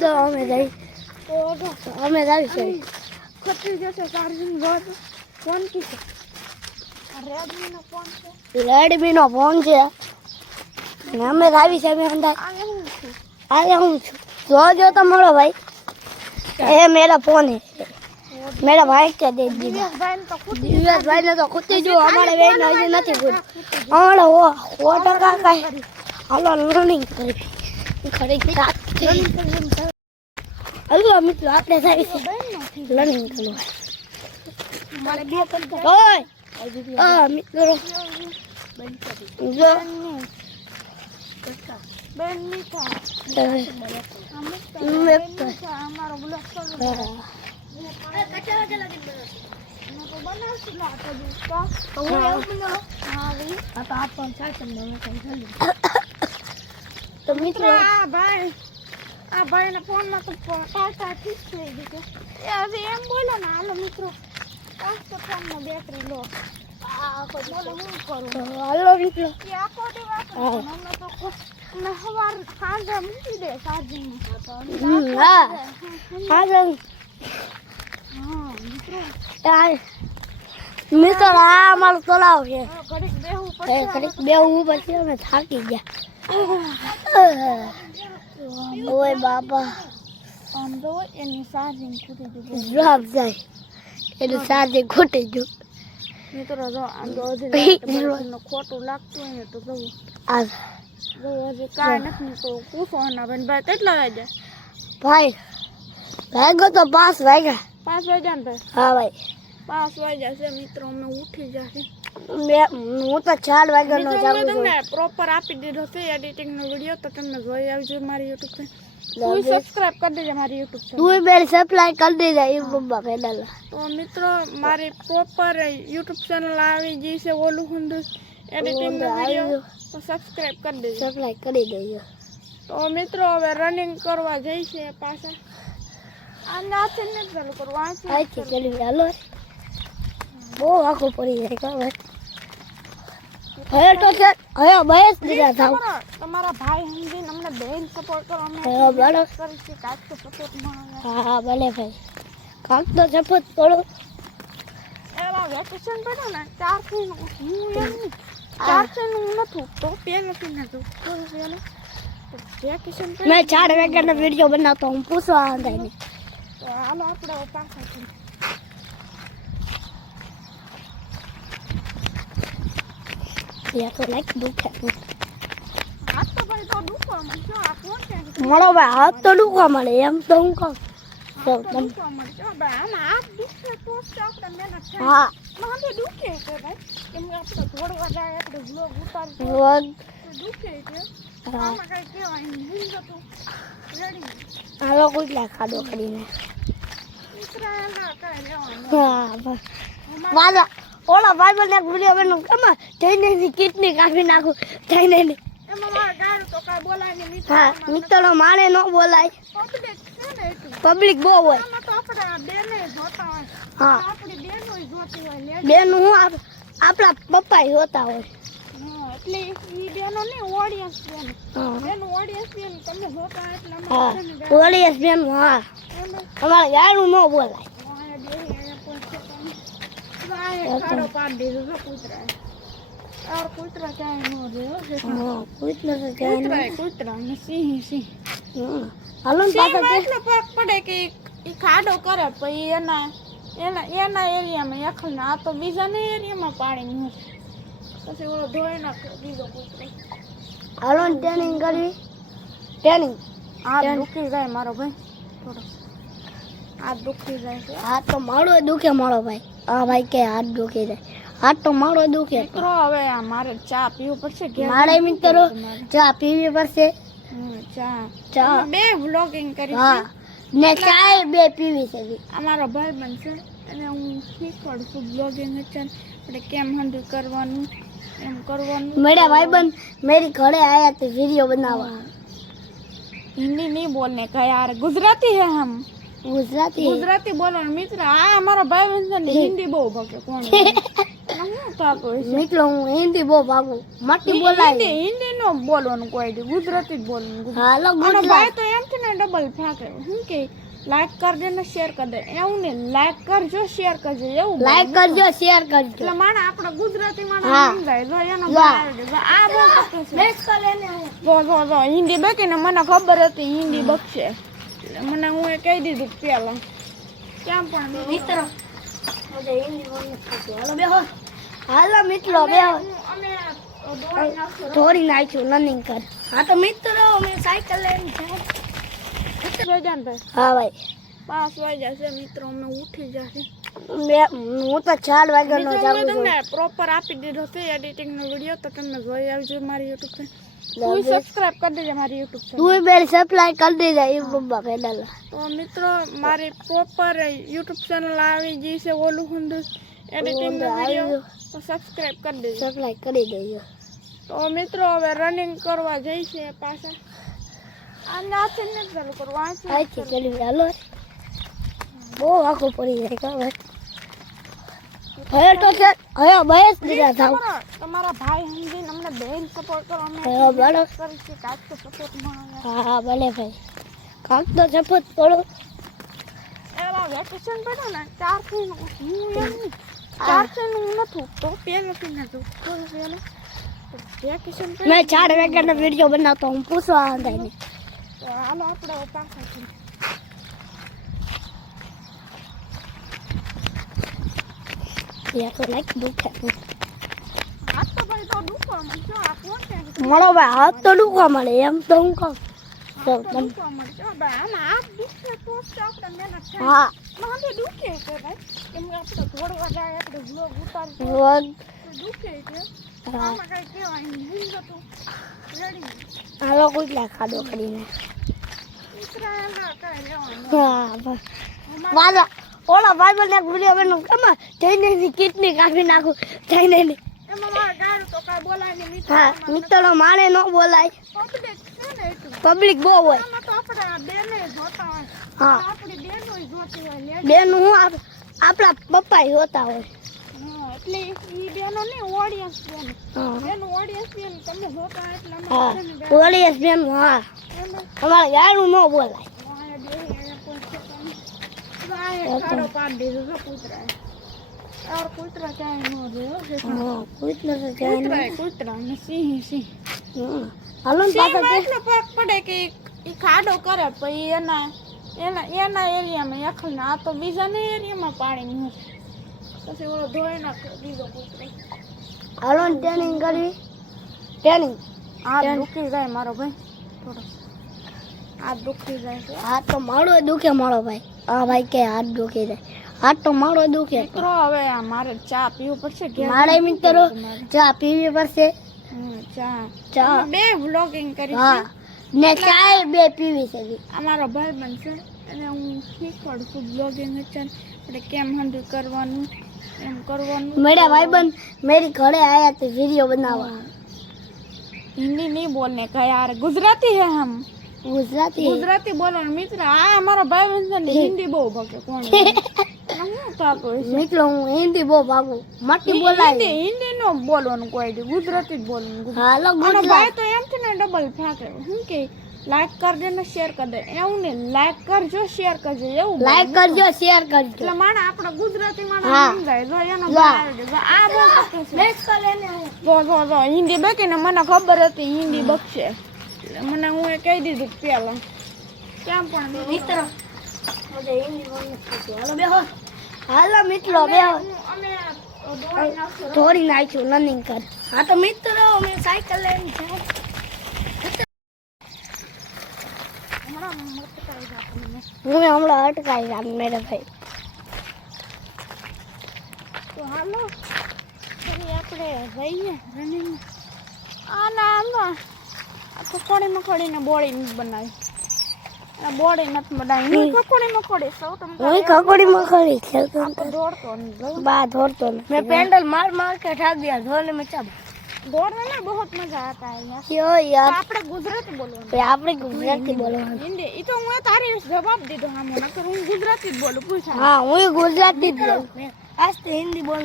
તો અમે જઈ અમે જાવી છે ખતરી જશે ચાર્જિંગ રોજ ફોન કી છે રેડમી નો ફોન છે રેડમી નો ફોન છે અને અમે જાવી છે અમે અંદાજ आया हूँ जो तो मोड़ो भाई ये मेरा फोन है मेरा भाई क्या दे दिया दिव्यास भाई ने तो खुद ही जो हमारे वे नहीं नहीं खुद हमारा वो टका का है हेलो रनिंग करे हेलो अमित आपने सारी से रनिंग करो ओए अमित करो जो બેન મીઠા અમારો બ્લોગ ચાલુ છે કચા વજે લગી મેં તો બનાવશું ના તો દોસ્તો તો હું એવું બનાવો હા ભાઈ આ તો આપણ સાચમ ને કઈ ચાલુ તો મિત્રો આ ભાઈ ના ફોન માં તો પાટા ઠીક થઈ ગયું એ હવે એમ બોલો ને હાલો મિત્રો 500 ફોન માં બેટરી લો આ કોઈ બોલો હું કરું हेलो મિત્રો કે આખો દિવસ અમે તો मैं हमारे खाजा मिली दे चार्जिंग हां हां हां मित्र आ मारो तलाव છે ઘડીક બેહું ઘડીક બેહું પછી અમે થાકી ગયા ઓય બાબા આમ તો એની ચાર્જિંગ ખૂટી ગયું જવાબ જાય એનું ચાર્જિંગ ખૂટી ગયું મિત્રો જો આમ તો હજી ખોટું લાગતું હોય ને તો જવું આ જો હજી કાંઈ નથી તો પૂછો ના બેન ભાઈ કેટલા વાગ્યા ભાઈ વાગ્યો તો 5 વાગ્યા 5 વાગ્યા ને ભાઈ હા ભાઈ 5 વાગ્યા છે મિત્રો અમે ઉઠી જશે હું તો 4 વાગ્યાનો જાગું છું તમને પ્રોપર આપી દીધો છે એડિટિંગ નો વિડિયો તો તમને જોઈ આવજો મારી YouTube પર તું સબસ્ક્રાઇબ કરી દેજે મારી YouTube પર તું બે સબસ્ક્રાઇબ કરી દેજે YouTube પર પેડલ તો મિત્રો મારી પ્રોપર YouTube ચેનલ આવી ગઈ છે ઓલું હુંદુ એડિટિંગ નો વિડિયો તો સબસ્ક્રાઇબ કરી દેજો સબસ્ક્રાઇબ કરી દેજો તો મિત્રો હવે રનિંગ કરવા જઈ છે પાછા આનાથી ને ચાલુ કરવા આથી ચલી હાલો બહુ આખો પડી જાય કા ભાઈ હવે તો છે હવે બસ દીધા થાવ તમારા ભાઈ હંદીન અમને બેન સપોર્ટ કરો અમે બળો કરીશું કાક તો સપોર્ટ માં હા ભલે ભાઈ કાક તો સપોર્ટ કરો એલા વેકેશન પડ્યો ને 4 થી હું એમ 4 થી હું નતું તો પહેલેથી નતું તો પેલો વેકેશન मैं 4 वाग्याનો વિડિયો બનાવતો હું પૂછવા આંધા ને તો હાલો આપણે પાછા યા તો લાઈક દુખે હાથ તો ભાઈ તો દુખવા મળ્યો આ કોણ છે મારો ભાઈ હાથ તો દુખવા મળે એમ તો હું કહું તો દુખવા મળ્યો ભાઈ આમ હાથ દુખે તો આપણે મહેનત થાય હા મને દુખે છે ભાઈ એમ આપણે થોડવા જાય આપણે વ્લોગ ઉતારતો વગ દુખે છે હા આમાં કઈ કહેવાય નહીં જતું રેડી હાલો કુટલા ખાડો કરીને ઉતરાયલા કઈ લેવાનું હા વાલા ઓલા ભાઈ મને એક વિડિયો બનાવ કેમાં જઈને કિડની કાપી નાખું જઈને એમાં મારા ગાળ તો કાઈ બોલાય નહીં હા મિત્રો માને ન બોલાય પબ્લિક છે ને એટલું પબ્લિક બહુ હોય આમાં તો આપણે બેને જોતા હોય હા આપણી બેનો જોતી હોય લે બેન હું આપણા પપ્પા જોતા હોય એટલે ઈ બેનો ને ઓડિયન્સ બેન હા બેનો ઓડિયન્સ બેન તમે જોતા એટલે હા અમે ઓડિયન્સ બેન હા અમારે ગાળું ન બોલાય ખાડો પાડી દીધો છે કૂતરા और કૂતરા ક્યાંય ન રહ્યો છે હા કૂતરા ને સિંહ હાલો ને પાછા એટલો ફરક પડે કે ઈ ખાડો કરે પછી એના એરિયામાં એકલ ને આ તો બીજાના એરિયામાં પાણી ન પછી ઓલો ધોઈ નાખે બીજો કૂતરો હાલો ને ટ્રેનિંગ કરવી ટ્રેનિંગ હાથ દુખી જાય મારો ભાઈ થોડો હાથ દુખી જાય છે હાથ તો મારો દુખે મારો ભાઈ હા ભાઈ કે હાથ દુખી જાય હાથ તો મારો દુખે મિત્રો હવે મારે ચા પીવું પડશે મારે મિત્રો ચા પીવી પડશે ચા બે વ્લોગિંગ કરી હા ને ચાય બે પીવી છે અમારો ભાઈ બનશે અને હું શીખવાડું છું બ્લોગિંગ આપણે કેમ હેન્ડલ કરવાનું એમ કરવાનું मेरा भाईबंद मेरी घरे आया तो वीडियो बनावा हिंदी नहीं बोलने का यार गुजराती है हम गुजराती बोलो मित्र आ हमारा भाई बहन हिंदी बो भागे कोण मित्र हूँ हिंदी बो भागू मट्टी बोला हिंदी नो बोलવાનું કોઈ દી ગુજરાતી જ બોલવાનું હાલો ભાઈ તો એમ છે ને ડબલ ફાકે શું કે લાઈક કરજે ને શેર કરી દે એવું ને લાઈક કરજો શેર કરજો એવું લાઈક કરજો શેર કરજો એટલે માણે આપણે ગુજરાતી માણે હા. સમજાય જો એનો જા. આ બહુ કટુ છે બેસ કરે ને જો હિન્દી બકીને મને ખબર હતી હિન્દી બકશે એટલે મને હું એ કહી દીધું પેલા કેમ પણ મિત્ર મુજે હિન્દી બોલને ખાતી હાલો બેહો હાલો મિત્રો બેહો અમે દોડી નાખશું થોડી નાખ્યું રનિંગ કર હા તો મિત્રો અમે સાયકલ લઈને જાય ભાઈ હા ભાઈ 5 વાગ્યા છે મિત્રો અમે ઉઠી જશે હું તો 4 વાગ્યાનો મિત્રો જાગું મેં છું તમને પ્રોપર આપી દીધો છે એડિટિંગ નો વિડિયો તો તમે જોઈ આવજો મારી YouTube પર તું સબસ્ક્રાઇબ કરી દેજે મારી YouTube પર તું બે સપ્લાય કરી દેજે YouTube માં પેડલ તો મિત્રો મારી પ્રોપર YouTube ચેનલ આવી ગઈ છે ઓલું હુંદુ એડિટિંગ નો વિડિયો તો સબસ્ક્રાઇબ કરી દેજો સપ્લાય કરી દેજો તો મિત્રો હવે રનિંગ કરવા જઈ છે પાછા આ નાચે ને ચાલુ કરવા આથી ચલી હાલો બહુ આખો પડી જાય કા ભાઈ હવે તો છે હવે બસ દીધા થાવ તમારા ભાઈ સમજીને અમને બેન સપોર્ટ કરો અમે હા, બરાબર. કરીશું કાક તો સપોર્ટ મળે હા ભલે ભાઈ કાક તો સપોર્ટ પડો એવા વેકેશન પડ્યું ને 4 થી હું એમ 4 થી હું નથી તો પહેલેથી નથી વેકેશન મેં 4 વાગ્યાનો વિડિયો બનાવતો હું પૂછવા આંદાય ને તો હાલો આપણે પાછા છીએ યા તો લાઈક દુખે હાથ તો ભાઈ તો દુખવા મળશે આ કોણ છે મળો ભાઈ હાથ તો દુખવા મળે એમ તો હું કહું તો દુખવા મળશે ભાઈ આમાં હાથ દુખે તો જ આપણે મહેનત થાય હા માથે દુખે છે ભાઈ એમ આપણે દોડવા જાય આપણે બ્લોગ ઉતારશું રોજ દુખે છે હા આમાં કઈ કહેવાય નહીં ભૂલ જતું રેડી હાલો કેટલા ખાડો કરીને ઉતરાયણના કાંઈ લેવાનું હા વાલા ઓલા ભાઈ મને એક વિડિયો બનાવ કેમાં જઈને કિડની કાઢી નાખું જઈને એમાં મારે ગાડું તો કાંઈ બોલાય નહીં મિત્રો હા મિત્રો મારે ન બોલાય પબ્લિક છે ને એટલું પબ્લિક બહુ હોય આમાં તો આપણે બેને જોતા હોય હા આપણી બેનો જોતી હોય લેડી બેન હું આપણા પપ્પા હોતા હોય એટલે ઈ બેનો નહીં ઓડિયન્સ બેનો હા બેનો ઓડિયન્સ બેન તમે જોતા હોય એટલે હા અમારે છે ને ઓલિયસ બેન હા અમારે ગાડું ન બોલાય ખાડો પાડી દીધો જો કૂતરાએ યાર કૂતરા ક્યાંય ન રહે હો હા કૂતરા તો જાય ને કૂતરા ને સિંહ હાલો ને સિંહમાં પાછા એટલો ફરક પડે કે ઈ ખાડો કરે પછી એના એરિયામાં એકલ ને આ તો બીજાના એરિયામાં પાણી ન પછી ઓલો ધોઈ નાખે બીજો કૂતરો હાલો ને ટ્રેનિંગ કરવી ટ્રેનિંગ હાથ દુખી જાય મારો ભાઈ થોડો હાથ દુખી જાય છે હાથ તો મારો દુખે મારો ભાઈ હા ભાઈ કે હાથ દુખી જાય હાથ તો મારો દુખે મિત્રો હવે આ મારે ચા પીવું પડશે ઘેર મારે મિત્રો ચા પીવી પડશે ચા ચા અમે બે વ્લોગિંગ કરી હા ને ચાય બે પીવી છે આ મારો ભાઈ બનશે અને હું શીખવાડું છું બ્લોગિંગ આપણે કેમ હેન્ડલ કરવાનું એમ કરવાનું मेरा भाईबंद मेरी घरे आया तो वीडियो बनावा हिंदी नहीं बोलने का यार गुजराती है हम गुजराती गुजराती बोलो मित्र आ हमारा भाई बहन हिंदी बહુ ભકે કોણ હું તાકો મિત્રો હું હિન્દી બહુ ભાગું મટી બોલાય હિન્દી નો બોલવાનું કોઈ દી ગુજરાતી જ બોલવાનું હાલો અને ગુજરાત ભાઈ તો એમ છે ને ડબલ ફાકે હું કે લાઈક કરજે ને શેર કરી દે એવું ને લાઈક કરજો શેર કરજો એવું લાઈક કરજો શેર કરજો એટલે માણે આપણે ગુજરાતી માણે હા. સમજાય જો એનો જા. આ બહુ કટુ છે બેસ કરે ને જો હિન્દી બકીને મને ખબર હતી હિન્દી બકશે એટલે મને હું એ કહી દીધું પેલા કેમ પણ મિત્રો મુજે હિન્દી બોલને ખાતી હાલો બેહો હાલો મિત્રો બેહો અમે દોડી નાખશું થોડી નાખ્યું રનિંગ કર હા તો મિત્રો અમે સાયકલ લઈને જાય હમણાં મટકાઈ આપણને હું હમણાં અટકાઈ જામ મેરે ભાઈ તો હાલો ફરી આપણે જઈએ રનિંગ આના આ તો ખોડીને બોડી બનાવી આ બોડી નથી બનાવી હું ખોડી સૌ તમે હું કકોડી મકોડી ખેલતો તો દોડતો નહીં બા ધોરતો મેં પેન્ડલ માર માર के ठाक दिया धोने में चब દોડने में बहुत मजा आता है यार यो यार આપણે ગુજરાતી બોલવાનું पे आपने गुजराती बोलવાનું હિન્દી ઈ તો હું તારી જવાબ દીધો હા મને હું ગુજરાતી જ બોલું પૂછા हाँ હું गुजराती જ બોલું आज तो हिंदी बोलना